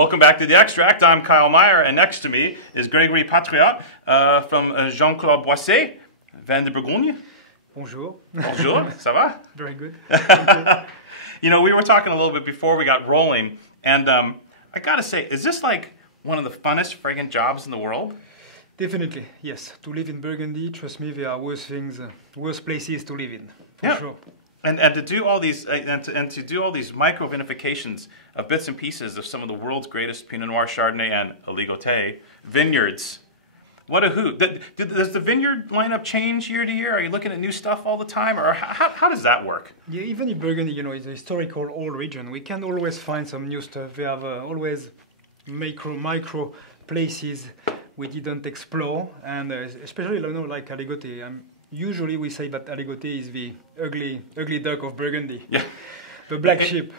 Welcome back to The Extract. I'm Kyle Meyer, and next to me is Grégory Patriat from Jean-Claude Boisset, vin de Burgundy. Bonjour. Bonjour, ça va? Very good. You know, we were talking a little bit before we got rolling, and I gotta say, is this like one of the funnest friggin' jobs in the world? Definitely, yes. To live in Burgundy, trust me, there are worse things, worse places to live in, for sure. And to do all these to do all these micro vinifications of bits and pieces of some of the world's greatest Pinot Noir, Chardonnay, and Aligote vineyards. What a hoot! Does the vineyard lineup change year to year? Are you looking at new stuff all the time, or how does that work? Yeah, even in Burgundy, you know, it's a historical old region. We can always find some new stuff. We have always micro places we didn't explore, and especially, you know, like Aligote. Usually we say that Aligote is the ugly duck of Burgundy. Yeah. The black sheep.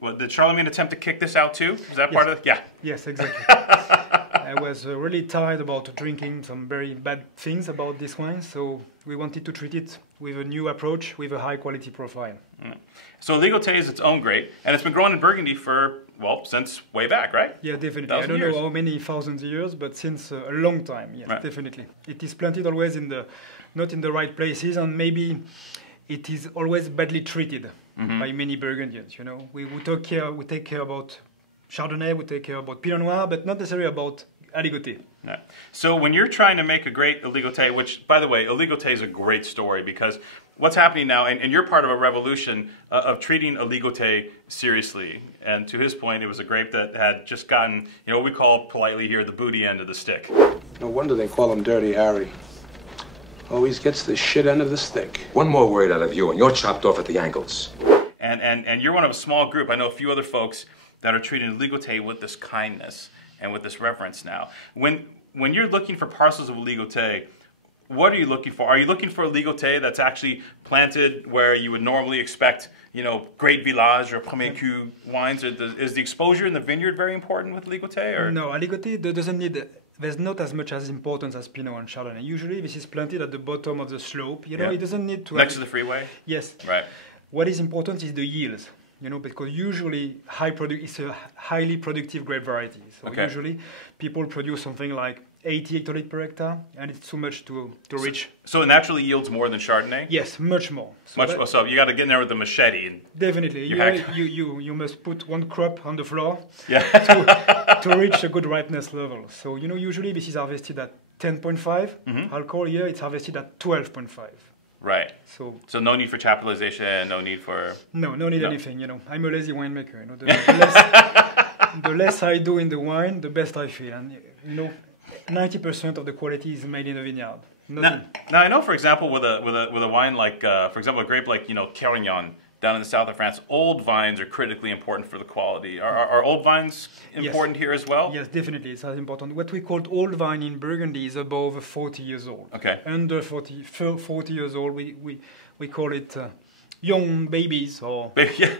Well, did Charlemagne attempt to kick this out too? Is that part of it? Yeah. Yes, exactly. I was really tired about drinking some very bad things about this wine, so we wanted to treat it with a new approach, with a high quality profile. Mm. So Aligote is its own grape, and it's been growing in Burgundy for, well, since way back, right? Yeah, definitely. I don't know how many thousands of years, but since a long time, yes, right. Definitely. It is planted always not in the right places, and maybe it is always badly treated by many Burgundians, you know. We take care about Chardonnay, we take care about Pinot Noir, but not necessarily about Aligote. Yeah. So when you're trying to make a great Aligote, which, by the way, Aligote is a great story because what's happening now, and you're part of a revolution of treating Aligote seriously. And to his point, it was a grape that had just gotten, you know, what we call politely here the booty end of the stick. No wonder they call him Dirty Harry. Always gets the shit end of the stick. One more word out of you, and you're chopped off at the ankles. And you're one of a small group. I know a few other folks that are treating Aligote with this kindness and with this reverence now. When you're looking for parcels of Aligote, what are you looking for? Are you looking for Aligote that's actually planted where you would normally expect, you know, great village or premier cru wines? Or is the exposure in the vineyard very important with Aligote? Or? No, Aligote doesn't need. There's not as much as importance as Pinot and Chardonnay. Usually, this is planted at the bottom of the slope. You know, it doesn't need to. Next to the freeway. Yes. Right. What is important is the yields. You know, because usually it's a highly productive grape variety. So usually people produce something like 80 hectoliters per hectare, and it's too much to reach. So it naturally yields more than Chardonnay? Yes, much more. So you got to get in there with the machete. And definitely. You must put one crop on the floor to reach a good ripeness level. So, you know, usually this is harvested at 10.5 alcohol. Here it's harvested at 12.5. Right. So no need for chaptalization, no need for... No need anything, you know. I'm a lazy winemaker, you know. The less I do in the wine, the best I feel. And, you know, 90% of the quality is made in the vineyard. Now I know, for example, with a wine like, for example, a grape like, you know, Carignan, down in the south of France, old vines are critically important for the quality. Are old vines important here as well? Yes, definitely. It's as important. What we call old vine in Burgundy is above 40 years old. Okay. Under 40 years old, we call it young babies, or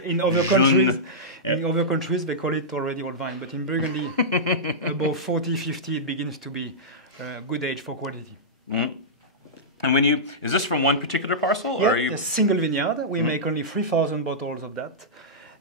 in other countries. In other countries, they call it already old vine. But in Burgundy, above 40, 50, it begins to be a good age for quality. Mm. And is this from one particular parcel? Yeah, or are you... a single vineyard. We make only 3,000 bottles of that.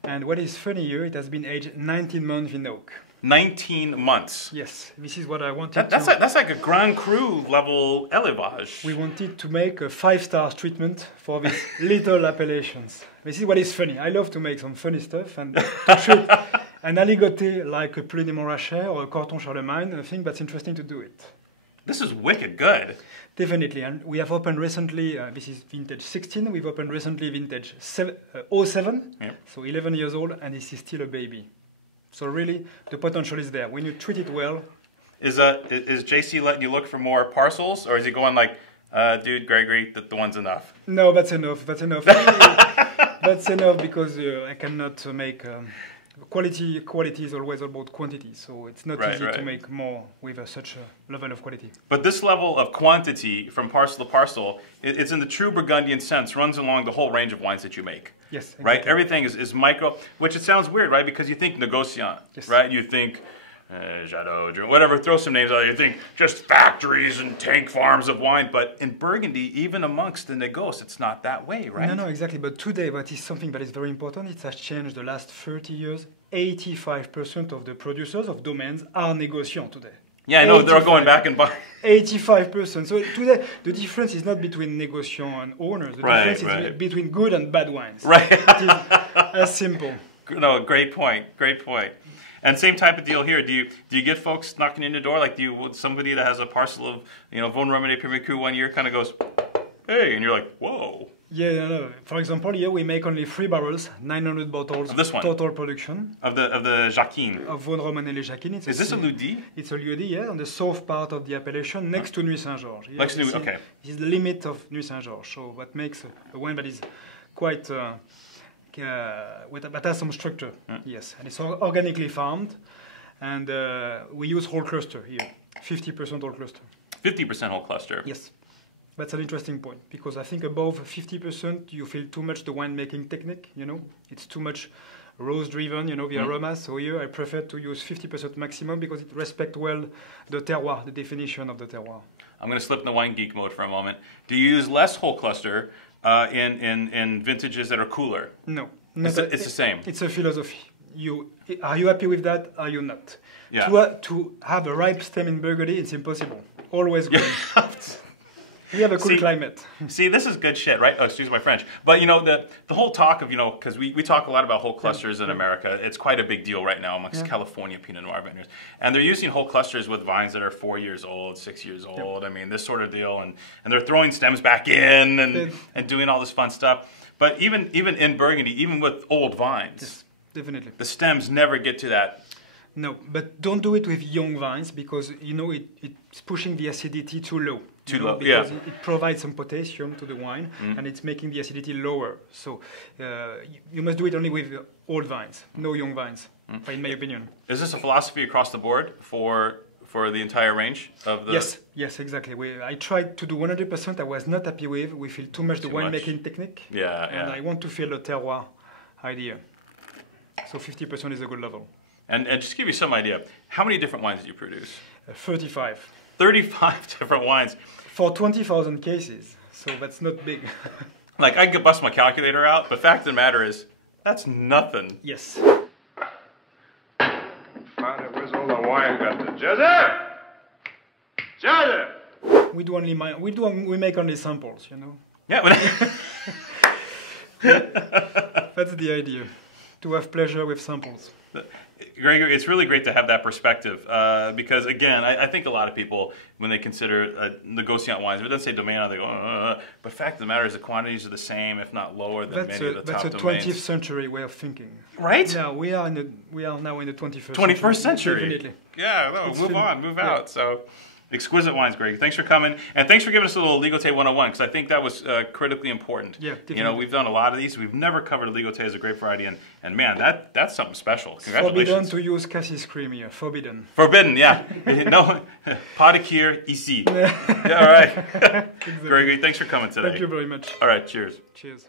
And what is funny here, it has been aged 19 months in oak. 19 months? Yes, this is what I wanted that's like a Grand Cru level élevage. We wanted to make a 5-star treatment for these little appellations. This is what is funny. I love to make some funny stuff and to treat an Aligote like a Pleuny Montrachet or a Corton Charlemagne. I think that's interesting to do it. This is wicked good. Definitely, and we have opened recently, this is vintage 16, we've opened recently vintage 07, so 11 years old, and this is still a baby. So really, the potential is there. When you treat it well... Is JC letting you look for more parcels, or is he going like, dude, Gregory, the one's enough? No, that's enough. That's enough because I cannot make... Quality is always about quantity, so it's not easy to make more with such a level of quality. But this level of quantity from parcel to parcel, it's in the true Burgundian sense, runs along the whole range of wines that you make. Yes, exactly. Right? Everything is micro, which it sounds weird, right? Because you think négociant, right? You think Jadot, whatever, throw some names out there. You think just factories and tank farms of wine. But in Burgundy, even amongst the négociants, it's not that way, right? No, exactly. But today, what is something that is very important, it has changed the last 30 years. 85% of the producers of domains are négociants today. Yeah, I know, they're going back and buying. 85%. So today, the difference is not between négociants and owners. The difference is between good and bad wines. Right. It is as simple. No, great point. And same type of deal here. Do you get folks knocking in the door? Like, somebody that has a parcel of, Vosne Romanée Premier Cru one year kind of goes, hey, and you're like, whoa. Yeah, no. For example, here we make only 3 barrels, 900 bottles of this one. Total production. Of the Jacquine. Of Vosne Romanée Les Jacquines. Is this a Lieu-dit? It's a Lieu-dit, yeah, on the south part of the appellation, next to Nuit Saint-Georges. Next to okay. This is the limit of Nuit Saint-Georges, so what makes a wine that is quite, that has some structure, yes. And it's organically farmed, and we use whole cluster here, 50% whole cluster. 50% whole cluster? Yes. That's an interesting point, because I think above 50% you feel too much the winemaking technique, It's too much rose-driven, the aroma. So here I prefer to use 50% maximum because it respects well the terroir, the definition of the terroir. I'm going to slip into wine geek mode for a moment. Do you use less whole cluster in vintages that are cooler? No. It's the same. It's a philosophy. Are you happy with that? Are you not? Yeah. To have a ripe stem in Burgundy, it's impossible. Always good. We have a cool climate. See, this is good shit, right? Oh, excuse my French. But, the whole talk of, because we talk a lot about whole clusters in America. It's quite a big deal right now amongst California Pinot Noir vineyards. And they're using whole clusters with vines that are 4 years old, 6 years old. I mean, this sort of deal. And they're throwing stems back in and doing all this fun stuff. But even in Burgundy, even with old vines, yes, definitely, the stems never get to that. No, but don't do it with young vines because, it's pushing the acidity too low. Because it provides some potassium to the wine and it's making the acidity lower. So you must do it only with old vines, no young vines, in my opinion. Is this a philosophy across the board for the entire range of the... Yes, exactly. I tried to do 100%. I was not happy with. We feel too much the winemaking technique. And I want to feel the terroir idea. So 50% is a good level. And just to give you some idea, how many different wines do you produce? 35. 35 different wines. For 20,000 cases, so that's not big. Like, I could bust my calculator out, but fact of the matter is, that's nothing. Yes. Where's all the wine got to? Joseph! We make only samples, Yeah. That's the idea, to have pleasure with samples. Grégory, it's really great to have that perspective because, again, I think a lot of people, when they consider négociant wines, if it doesn't say domain, they go, but the fact of the matter is the quantities are the same, if not lower than many of the top domains. That's a 20th century way of thinking. Right? Now, we are now in the 21st 21st century. Definitely. Yeah, move out. So, exquisite wines, Greg. Thanks for coming. And thanks for giving us a little Aligote 101, because I think that was critically important. Yeah, definitely. We've done a lot of these. We've never covered Aligote as a grape variety, and man, that's something special. Congratulations. Forbidden to use cassis cream here. Forbidden. Forbidden, yeah. No, pas de cure ici. Yeah, all right. Exactly. Grégory, thanks for coming today. Thank you very much. All right, cheers. Cheers.